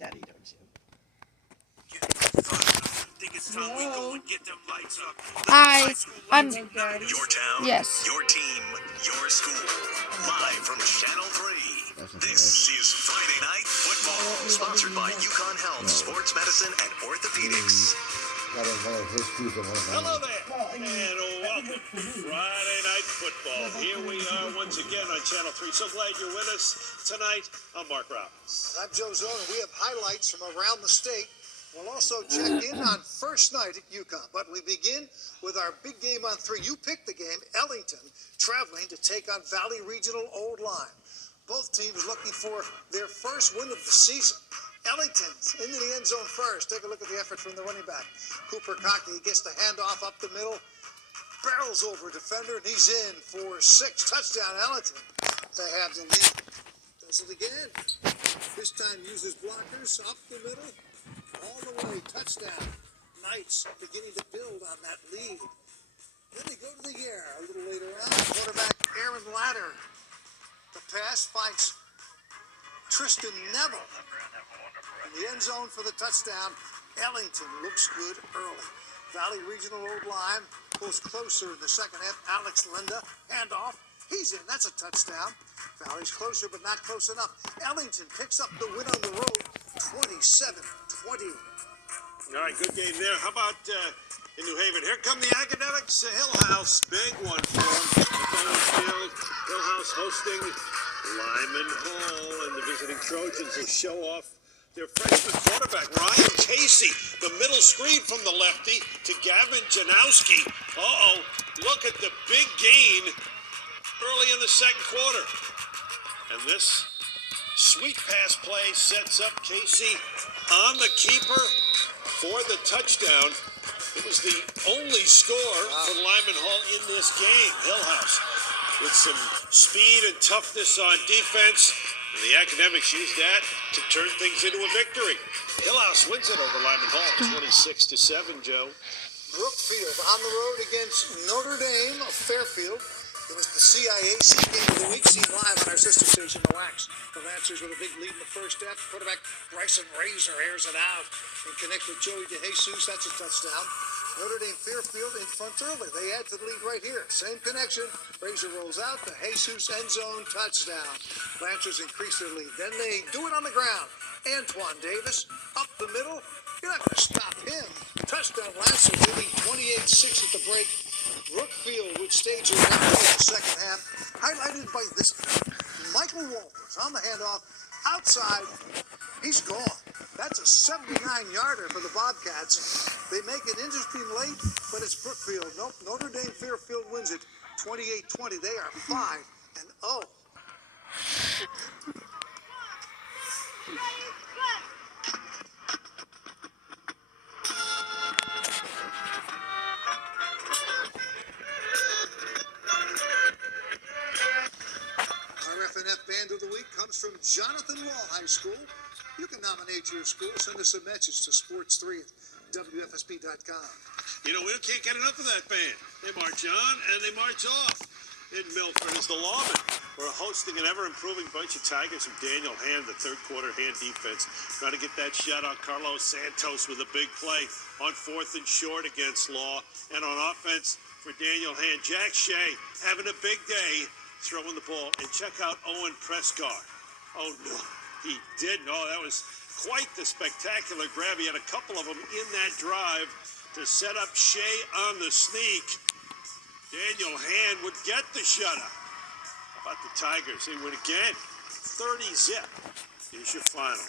Daddy, don't you? Think it's time we go and get them lights up. Hi, I'm. Your town, Yes. your team, your school. Live from Channel 3. This is Friday Night Football, sponsored by Yukon Health, Sports Medicine, and Orthopedics. Hello there, and welcome to Friday Night Football. Here we are once again on Channel 3. So glad you're with us tonight. I'm Mark Robbins. I'm Joe Zone, and we have highlights from around the state. We'll also check in on first night at UConn, but we begin with our big game on 3. You picked the game, Ellington traveling to take on Valley Regional Old Lyme. Both teams looking for their first win of the season. Ellington's into the end zone first. Take a look at the effort from the running back. Cooper Cockney gets the handoff up the middle, barrels over a defender, and he's in for 6. Touchdown, Ellington. They have the lead. Does it again. This time uses blockers up the middle. All the way, touchdown. Knights beginning to build on that lead. Then they go to the air a little later on. Quarterback Aaron Latter. The pass finds Tristan Neville in the end zone for the touchdown. Ellington looks good early. Valley Regional Old Lyme pulls closer in the second half. Alex Linda, handoff. He's in. That's a touchdown. Valley's closer, but not close enough. Ellington picks up the win on the road, 27-20. All right, good game there. How about in New Haven? Here come the Academics. Hill House, big one for them. Field. Hill House hosting Lyman Hall, and the visiting Trojans will show off their freshman quarterback, Ryan Casey. The middle screen from the lefty to Gavin Janowski. Look at the big gain early in the second quarter. And this sweet pass play sets up Casey on the keeper for the touchdown. It was the only score for Lyman Hall in this game. Hillhouse with some speed and toughness on defense. And the Academics used that to turn things into a victory. Hillhouse wins it over Lyman Hall, 26-7, Joe. Brookfield on the road against Notre Dame of Fairfield. It was the CIAC game of the week, seen live on our sister station, The Wax. The Lancers with a big lead in the first half. Quarterback Bryson Razor airs it out and connects with Joey DeJesus. That's a touchdown. Notre Dame Fairfield in front early. They add to the lead right here. Same connection. Razor rolls out. The Jesus end zone touchdown. Lancers increase their lead. Then they do it on the ground. Antoine Davis up the middle. You're not going to stop him. Touchdown Lancers leading 28-6 at the break. Brookfield would stage a run in the second half, highlighted by this play. Michael Walters on the handoff, outside, he's gone. That's a 79-yarder for the Bobcats. They make it interesting late, but it's Brookfield. Nope, Notre Dame Fairfield wins it 28-20. They are 5-0. FNF Band of the Week comes from Jonathan Law High School. You can nominate your school. Send us a message to sports3 at WFSB.com. You know, we can't get enough of that band. They march on and they march off. In Milford is the Lawmen. We're hosting an ever-improving bunch of Tigers from Daniel Hand, the third-quarter Hand defense. Trying to get that shot on Carlos Santos with a big play on 4th and short against Law. And on offense for Daniel Hand, Jack Shea having a big day throwing the ball. And check out Owen Prescott. Oh, no, he didn't. Oh, that was quite the spectacular grab. He had a couple of them in that drive to set up Shea on the sneak. Daniel Hand would get the shutout. How about the Tigers? They win again. 30-zip is your final.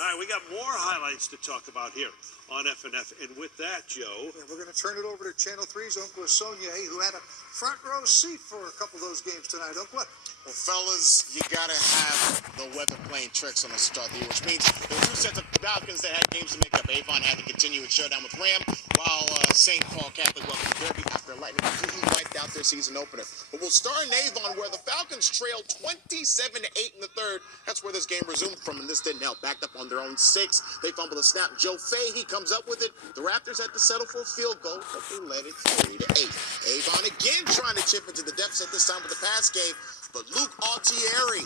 All right, we got more highlights to talk about here on FNF. And with that, Joe, we're going to turn it over to Channel 3's Uncle Sonia, who had a front row seat for a couple of those games tonight. Uncle? Well, fellas, you got to have the weather playing tricks on us to start the year, which means there were two sets of Falcons that had games to make up. Avon had to continue its showdown with Ram, while St. Paul Catholic welcomed Derby after Lightning completely wiped out their season opener. But we'll start in Avon, where the Falcons trailed 27-8 in the third. That's where this game resumed from, and this didn't help. Backed up on their own 6. They fumble the snap. Joe Fahey comes up with it. The Raptors had to settle for a field goal, but they led it 3-8. Avon again trying to chip into the deficit, this time with the pass game. But Luke Altieri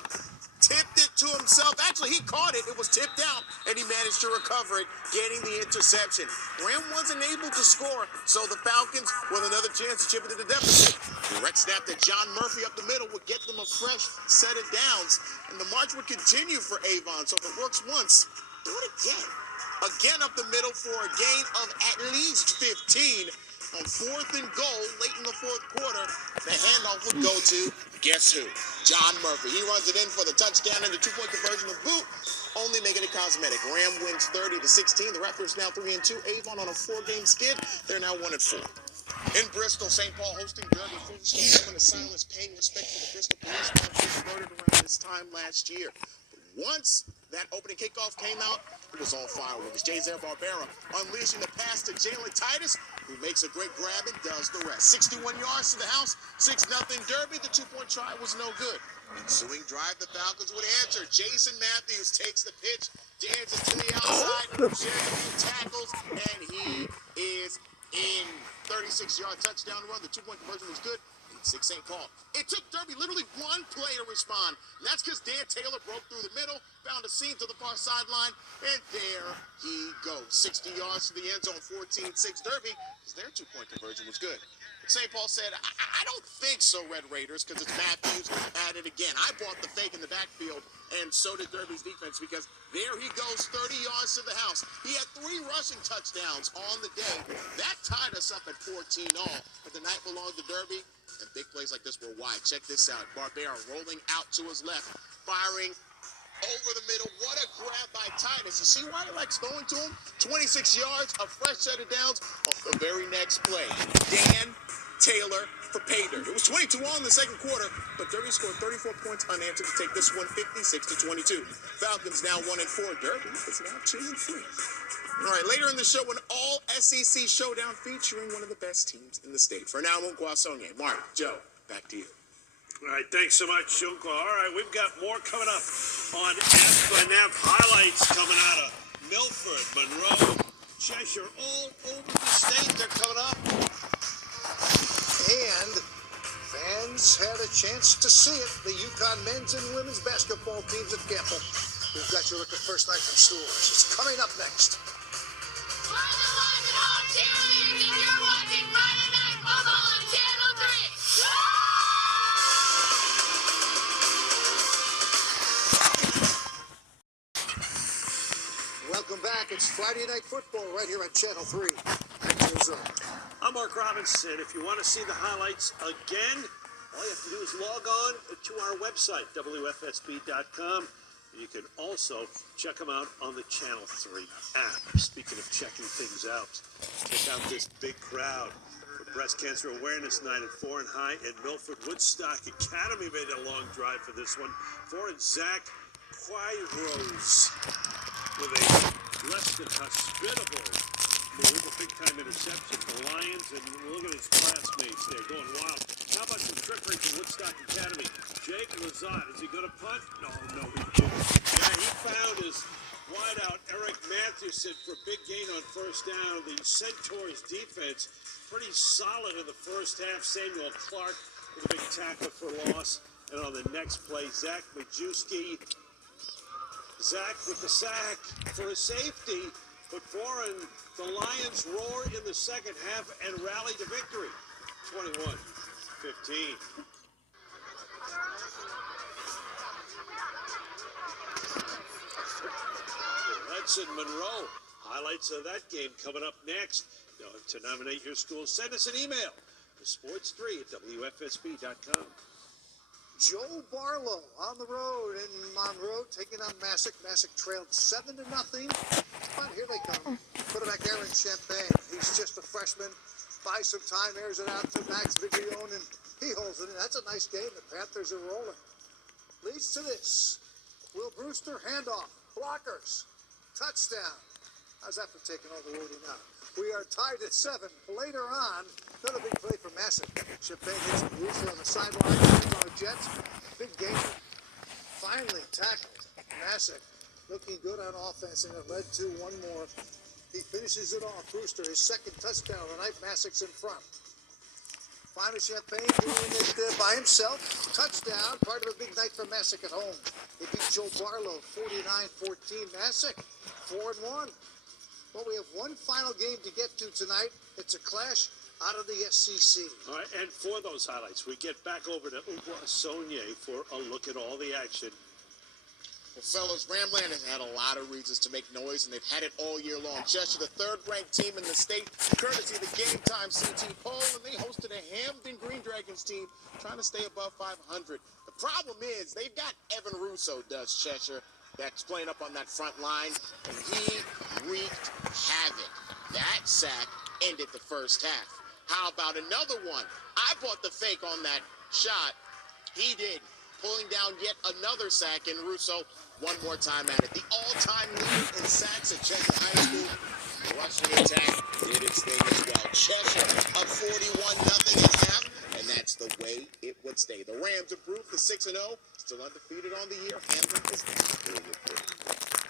tipped it to himself. Actually, he caught it. It was tipped out. and he managed to recover it, getting the interception. Graham wasn't able to score, so the Falcons, with another chance to chip into the deficit. Direct snap to John Murphy up the middle would get them a fresh set of downs, and the march would continue for Avon. So if it works once, do it again. Again up the middle for a gain of at least 15. On 4th and goal, late in the 4th quarter, the handoff would go to, guess who? John Murphy. He runs it in for the touchdown and the 2-point conversion of boot, only making it cosmetic. Ram wins 30-16. The Raptors now 3-2. Avon on a 4-game skid. They're now 1-4. In Bristol, St. Paul hosting Derby. First moment of silence, paying respect to the Bristol police officers murdered around this time last year. Once that opening kickoff came out, it was all fireworks. Jazer Barbera unleashing the pass to Jalen Titus, who makes a great grab and does the rest. 61 yards to the house, 6-0 Derby. The 2-point try was no good. Ensuing drive, the Falcons would answer. Jason Matthews takes the pitch, dances to the outside, shares a few tackles, and he is in. 36-yard touchdown run. The 2-point conversion was good. 6 St. Paul. It took Derby literally one play to respond, and that's because Dan Taylor broke through the middle, found a seam to the far sideline, and there he goes. 60 yards to the end zone, 14-6 Derby, because their 2-point conversion was good. St. Paul said, I don't think so, Red Raiders, because it's Matthews at it again. I bought the fake in the backfield, and so did Derby's defense, because there he goes, 30 yards to the house. He had 3 rushing touchdowns on the day. That tied us up at 14 all, but the night belonged to Derby. And big plays like this were wide. Check this out. Barbera rolling out to his left, firing over the middle. What a grab by Titus. You see why he likes throwing to him? 26 yards, a fresh set of downs on the very next play. Dan Taylor for pay dirt. It was 22 all in the second quarter, but Derby scored 34 points unanswered to take this one 56-22. Falcons now 1-4. Derby is now 2-3. All right, later in the show, an all-SEC showdown featuring one of the best teams in the state. For now, Uncle Sonye. Mark, Joe, back to you. All right, thanks so much, Junko. All right, we've got more coming up on F&F highlights coming out of Milford, Monroe, Cheshire, all over the state. They're coming up. And fans had a chance to see it. The UConn men's and women's basketball teams at Campbell. We've got you at the first night from Stores. It's coming up next. We're the ones at home cheerleading, and you're watching Friday Night Football on Channel 3. Welcome back. It's Friday Night Football right here on Channel 3. I'm Mark Robinson. If you want to see the highlights again, all you have to do is log on to our website, WFSB.com. You can also check them out on the Channel 3 app. Speaking of checking things out, check out this big crowd for Breast Cancer Awareness Night at 4 and High and Milford Woodstock Academy made a long drive for this one. 4 and Zach Quirose with a less than hospitable move, a big-time interception for the Lions, and look at his classmates there going wild. How about some trickery from Woodstock Academy? Jake Lazat, is he going to punt? No, he didn't. Yeah, he found his wideout Eric Mathewson for a big gain on first down. The Centaurs defense pretty solid in the first half. Samuel Clark with a big tackle for loss. And on the next play, Zach Majewski. Zach with the sack for a safety. But foreign, the Lions roar in the second half and rally to victory. 21-15. Hudson Monroe. Highlights of that game coming up next. To nominate your school, send us an email to sports3@wfsb.com. Joe Barlow on the road in Monroe, taking on Massac. Massac trailed 7-0. But here they come. Put it back Aaron Champagne. He's just a freshman. Buys some time, airs it out to Max Viglione, and he holds it in. That's a nice game. The Panthers are rolling. Leads to this. Will Brewster handoff. Blockers. Touchdown. How's that for taking all the wording out? We are tied at 7. Later on, another big play for Massac. Champagne hits Brewster on the sideline. On the Jets. Big game. Finally tackled. Massac looking good on offense, and it led to one more. He finishes it off. Brewster, his second touchdown of the night. Massac's in front. Final Champagne doing it by himself. Touchdown, part of a big night for Massac at home. They beat Joe Barlow 49-14. Massac 4-1. Well, we have one final game to get to tonight. It's a clash out of the SEC. All right, and for those highlights, we get back over to Uguasonye for a look at all the action. Well, fellas, Ramland has had a lot of reasons to make noise, and they've had it all year long. Cheshire, the third-ranked team in the state, courtesy of the Game Time CT poll, and they hosted a Hamden Green Dragons team trying to stay above 500. The problem is they've got Evan Russo, does Cheshire, that's playing up on that front line, and he wreaked havoc. That sack ended the first half. How about another one? I bought the fake on that shot. He did, pulling down yet another sack, and Russo one more time at it. The all-time leader in sacks at Cheshire High School. The rushing attack did its thing as well. Cheshire up 41-0 at half, and that's the way it would stay. The Rams improved to 6-0, still undefeated on the year. Hamden is not doing it good.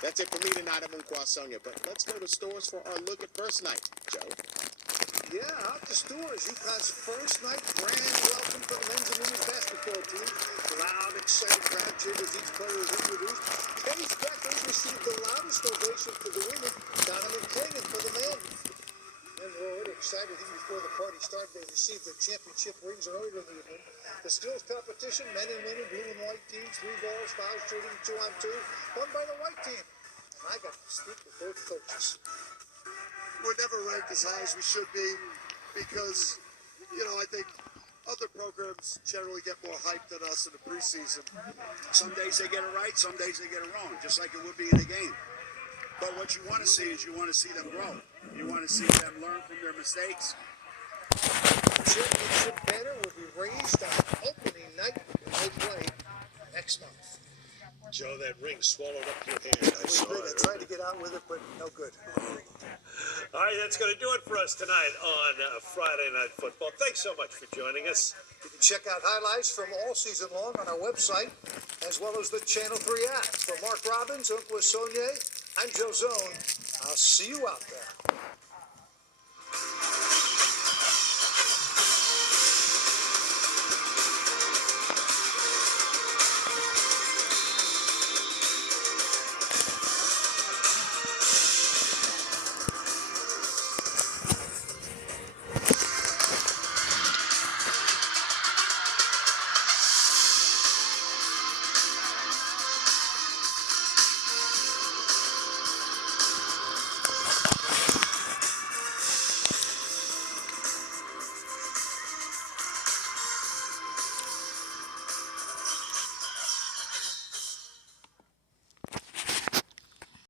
That's it for me tonight. I'm Uguasonye, but let's go to Stores for our look at first night. Joe? Yeah, out the Stores. UConn's first night grand welcome for the men's and women's basketball team. Loud, excited crowd cheered as each player was introduced. Paige Beckers received the loudest ovation for the women. Donovan Clayton for the men. And we're already excited even before the party started. They received their championship rings earlier in the evening. The skills competition, men and women, blue and white teams, 3 balls, fouls, shooting, 2-on-2, won by the white team. And I got to speak with both coaches. We're never ranked as high as we should be because, I think other programs generally get more hype than us in the preseason. Some days they get it right, some days they get it wrong, just like it would be in a game. But what you want to see is you want to see them grow. You want to see them learn from their mistakes. Championship banner will be raised on opening night when they play next month. Joe, that ring swallowed up your hand. I saw I it. tried to get out with it, but no good. All right, that's going to do it for us tonight on Friday Night Football. Thanks so much for joining us. You can check out highlights from all season long on our website, as well as the Channel 3 app. For Mark Robbins, Uguasonye, I'm Joe Zone. I'll see you out there.